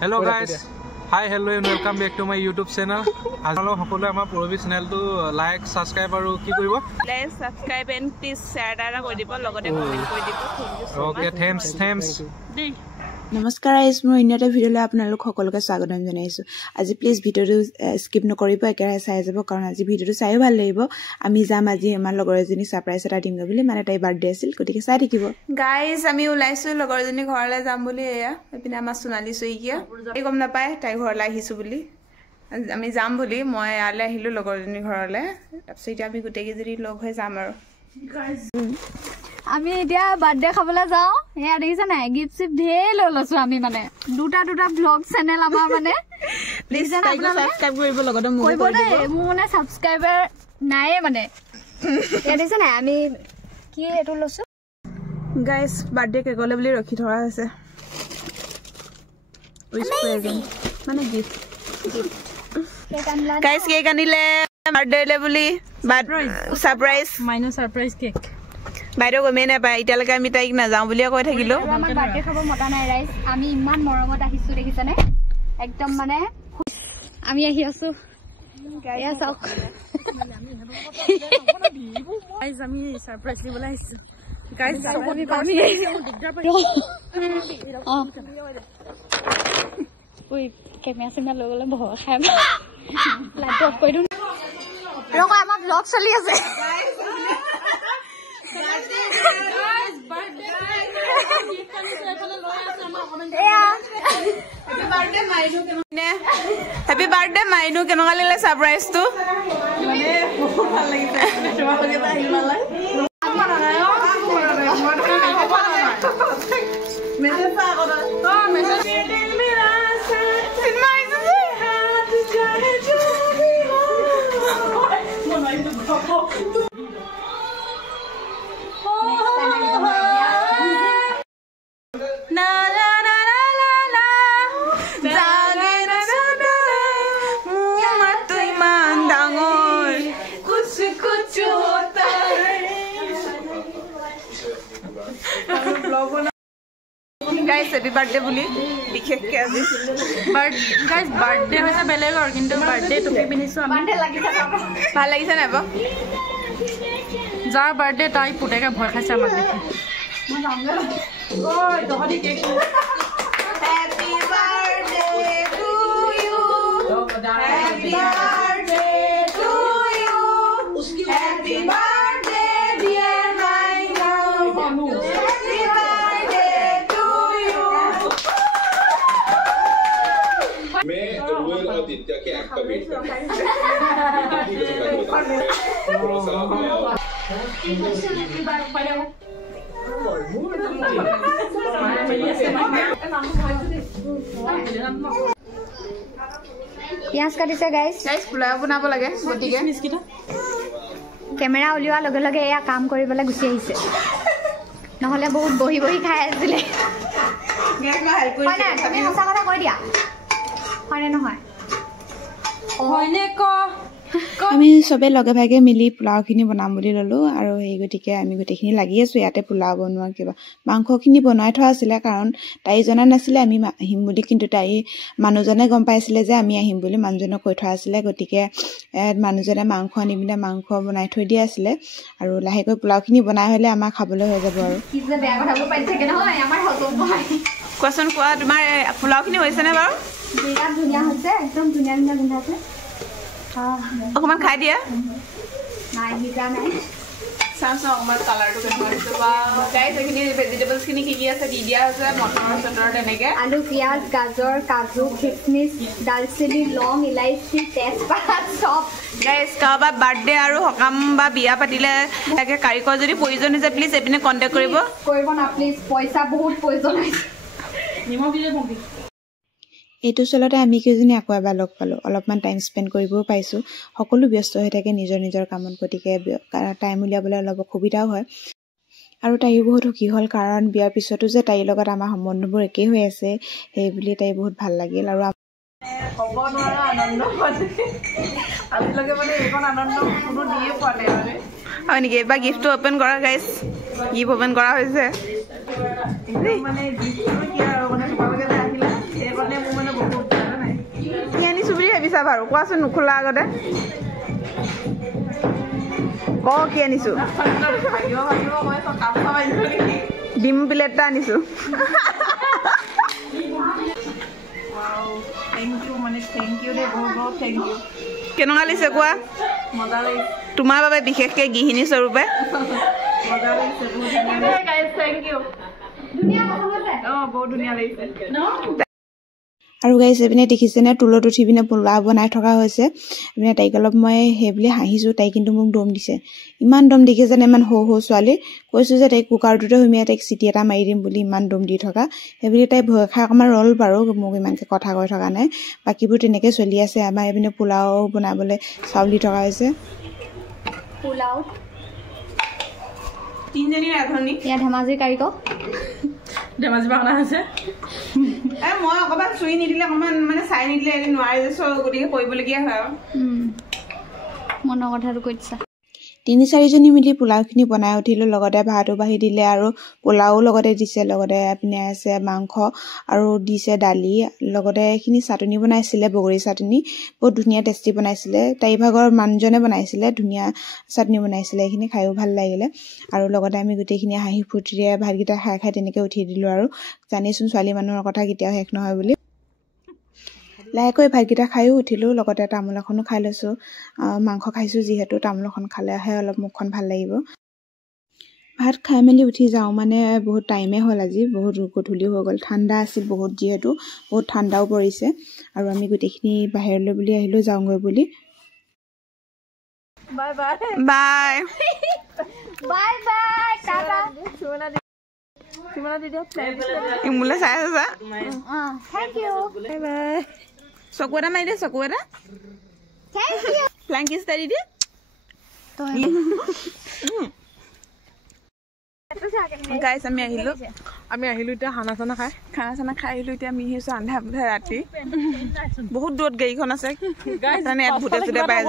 Hello guys. Hi, hello and welcome back to my YouTube channel. Hello, সকলোৱে আমাৰ পৰবি চেনেলটো like, subscribe আৰু কি কৰিব? Please subscribe and please share এটা কৰি দিব লগতে কমেন্ট কৰি দিব। Okay, thanks. নমস্কাৰ আইছ মোৰ ইনটা ভিডিঅ'লৈ আপোনালোক সকলোকে স্বাগতম জনাইছো আজি প্লিজ ভিডিঅ'টো স্কিপ নকৰিব একেৰাহে চাই যাব কাৰণ আজি ভিডিঅ'টো চাইও ভাল লাগিব আমি যাম আজি আমাৰ লগৰ এজনী সাৰপ্ৰাইজ এটা দিম বুলি মানে তাই বাৰ্থডে আছিল গতিকে চাই থাকিব গাইস আমি ওলাইছো লগৰ এজনী ঘৰলৈ যাম বুলি এয়া এপিনে আমাৰ সোনালী সৈকিয়া এই গম নাপায় তাই ঘৰলৈ আহিছো বুলি আমি যাম বুলি মই ইয়ালৈ আহিলো লগৰ এজনী ঘৰলৈ তাৰপিছত এতিয়া আমি গোটেই কেইজনী লগ হৈ যাম আৰু গাইস আমি এতিয়া বাৰ্থডে খাবলৈ যাও এয়া দেখিছা নাই গিফট সিপ ঢেৰ লৈ লৈছো আমি মানে দুটা ব্লগ চেনেল আমাৰ মানে প্লিজ সাবস্ক্ৰাইব কৰিব লগতে মোক কৰিব দে মোৰ মানে সাবস্ক্ৰাইবাৰ নাই মানে এয়া দেখিছা নাই আমি কি এটো লৈছো গাইস বাৰ্থডে কেকলে বুলি ৰখি থকা আছে উইচ প্ৰেজেন্ট মানে গিফট গাইস কেক আনিলে বাৰ্থডে লে বুলি সাৰপ্ৰাইজ মাইনো সাৰপ্ৰাইজ কেক বাইরে গমে না পাই ইটালকে আমি তাইক না যাও বুলিয়া কই থাকিলো আমার বাৰ্থডে খাব মতা নাই ৰাইস আমি ইমান মৰমত আহিছো দেখিছা নে একদম মানে আমি আহি আছো গাইয়া চাওক গাইস আমি সারপ্রাইজ দিবলৈ আহিছো গাইস আমি পামি ওই কেমেৰা সেমেৰা লৈ গলে ভয় খাম লাইট অফ কৰি দিও ৰক আমাৰ ব্লগ চলি আছে Happy birthday Mainu কেনেকুৱা লাগিলে সাৰপ্ৰাইজ তো মানে বহুত ভাল লাগিছে তোমালোকে আহিল মালাই মেছেজ পা কৰা মেছেজ মেৰা সাথ মাইজে হাত জানে जो भी हो মনাই তো na la la la la la jage na na na matui mandangor kuch kuch hota hai guys happy birthday বুলি বিশেষকে আজি গাইস বাৰ্থডে হৈছে বেলেগৰ কিন্তু বাৰ্থডে টুপি পিনিছো আমি বাৰ্থডে লাগিছে ভাল লাগিছে নাই বা যাৰ বাৰ্থডে তাই পুতেকে ভয় খাইছে আমাক দেখি মই যামগে ওই দহদি cake happy birthday to you happy birthday to you happy birthday dear Mainu happy birthday to you मैं रोयल आदित्य के एक्ट का वेट कर थोड़ा सा পিয়াজ কাটিছে গাইস পোলাও বনাব লাগে গতিকে কেমেৰা উলিওৱাৰ লগে লগে এয়া কাম কৰিবলৈ গুচি আহিছে নহলে বহুত বহি বহি খাই আছিলে হয় নাই তুমি সঁচা কথা কৈ দিয়া হয়নে নহয় হয়নে ক আমি সবে লগে ভাগে মিলি পোলাওখিনি বনাম বুলি ললো আৰু এই গতিকে আমি গোটেইখিনি লাগি আছো ইয়াতে পোলাও বনোৱা কিবা মাংসখিনি বনাই থোৱা আছিল কাৰণ তাই জনা নাছিলে আমি আহিম বুলি কিন্তু তাই মানুহজনে গম পাইছিলে যে আমি আহিম বুলি মানুহজনক কৈ থোৱা আছিল গতিকে মানুহজনে মাংস আনি বিনা মাংস বনাই থৈ দিয়া আছিল আৰু লাহেকৈ পোলাওখিনি বনাই হলে আমাৰ খাবলৈ হৈ যাব আৰু কি যে বেয়া কথাবোৰ পাই থাকে নহয় আমাৰ হজম হয় কোৱাচোন কোৱা তোমাৰ পোলাওখিনি হৈছে নে বাৰু বিৰাট ধুনীয়া হৈছে একদম ধুনীয়া গোন্ধাইছে অকমান খাই দিয়া নাই ভিজা নাই চাওঁচোন অকমান কালাৰটো কেনেকুৱা হৈছে বা গাইছ এইখিনি ভেজিটেবলছখিনি কি কি আছে দি দিয়া হৈছে মটৰ চটৰ তেনেকৈ আলু পিঁয়াজ গাজৰ কাজু কিচমিচ দালচেনি লং ইলাইচি তেজপাত চব গাইছ কাৰোবাৰ বাৰ্থডে আৰু সকাম বা বিয়া পাতিলে তাকে কাৰিকৰ যদি প্ৰয়োজন হৈছে প্লিজ এইপিনে কণ্টেক্ট কৰিব না প্লিজ পইচা বহুত প্ৰয়োজন হৈছে নিমখ দিলে বন্ধি এইটো চলতে আমি কেইজনী আকৌ এবাৰ লগ পালোঁ অলপমান টাইম স্পেণ্ড কৰিবও পাইছোঁ সকলো ব্যস্ত হৈ থাকে নিজৰ কামত গতিকে টাইম উলিয়াবলৈ অলপ অসুবিধাও হয় আৰু তাইও বহুত সুখী হ'ল কাৰণ বিয়াৰ পিছতো যে তাইৰ লগত আমাৰ সম্বন্ধবোৰ একেই হৈ আছে সেই বুলি তাই বহুত ভাল লাগিল আৰু হ'ব নোৱাৰা আনন্দ আজিলৈকে মানে এইখন আনন্দ কোনো দিয়ে পোৱা নাই মানে হয় নেকি এবাৰ গিফ্টটো অপেন কৰা গাইছ গিফ্ট অপেন কৰা হৈছে মানে গিফ্টটো কি আৰু মানে তোমালোকে যে আহিলা সেইকাৰণে মোৰ মানে বাৰু কোৱাচোন নুখোলা আগতে ক কি আনিছো ডিম প্লেট এটা আনিছো কেনেকুৱা লাগিছে কোৱা তোমাৰ বাবে বিশেষকে গৃহিণী স্বৰূপে আৰু গাইছে এইপিনে দেখিছেনে টুলত উঠি পিনে পোলাও বনাই থকা হৈছে এইপিনে তাইক অলপ মই সেই বুলি হাঁহিছোঁ তাই কিন্তু মোক দম দিছে ইমান দম দেখিছেনে ইমান সৰু ছোৱালী কৈছোঁ যে তাইক কুকাৰটোতে সুমিয়াই তাইক চিটি এটা মাৰি দিম বুলি ইমান দম দি থকা সেইবুলি তাই ভয় খাই অকণমান ৰ'ল বাৰু মোক ইমানকৈ কথা কৈ থকা নাই বাকীবোৰ তেনেকৈ চলি আছে আমাৰ এইপিনে পোলাও বনাবলৈ চাউল দি থকা হৈছে পোলাও তিনিজনী ৰান্ধনি ইয়াত ধেমাজিৰ কাৰিকৰ ধেমাজি বাগনা আছে মই অকণমান চুই নিদিলে অকণমান মানে চাই নিদিলে এদিন নোৱাৰে যে গতিকে কৰিবলগীয়া হয় আৰু মনৰ কথাটো কৈ দিছা 3-4জনী মিলি পোলাওখিনি বনাই উঠিলোঁ লগতে ভাতো বাঢ়ি দিলে আৰু পোলাও লগতে দিছে লগতে পিনে আছে মাংস আৰু দিছে দালি লগতে এইখিনি চাটনি বনাইছিলে বগৰী চাটনি বহুত ধুনীয়া টেষ্টি বনাইছিলে তাই ভাগৰ মানুহজনে বনাইছিলে ধুনীয়া চাটনি বনাইছিলে এইখিনি খায়ো ভাল লাগিলে আৰু লগতে আমি গোটেইখিনি হাঁহি ফূৰ্তিৰে ভাতকেইটা খাই খাই তেনেকৈ উঠি দিলোঁ আৰু জানিচোন ছোৱালী মানুহৰ কথা কেতিয়াও শেষ নহয় বুলি লাহেকৈ ভাতকেইটা খায়ো উঠিলোঁ লগতে তামোল এখনো খাই লৈছোঁ মাংস খাইছোঁ যিহেতু তামোল এখন খালেহে অলপ মুখখন ভাল লাগিব ভাত খাই মেলি উঠি যাওঁ মানে বহুত টাইমে হ'ল আজি বহুত গধূলি হৈ গ'ল ঠাণ্ডা আছিল বহুত যিহেতু বহুত ঠাণ্ডাও পৰিছে আৰু আমি গোটেইখিনি বাহিৰলৈ বুলি আহিলোঁ যাওঁগৈ বুলি bye bye bye bye bye Tata Simna দিদি মোলৈ চাই আছা থেংক ইউ বাই বাই চকু এটা মাৰি দে চকু এটা থেংক ইউ ফ্লাইং কিছ এটা দি দে গাইছ আমি আহিলোঁ এতিয়া খানা চানা খাই আহিলোঁ এতিয়া আমি আহিছোঁ আন্ধা ৰাতি বহুত দূৰত গাড়ীখন আছে ইয়াত ভূতে চুতে পাই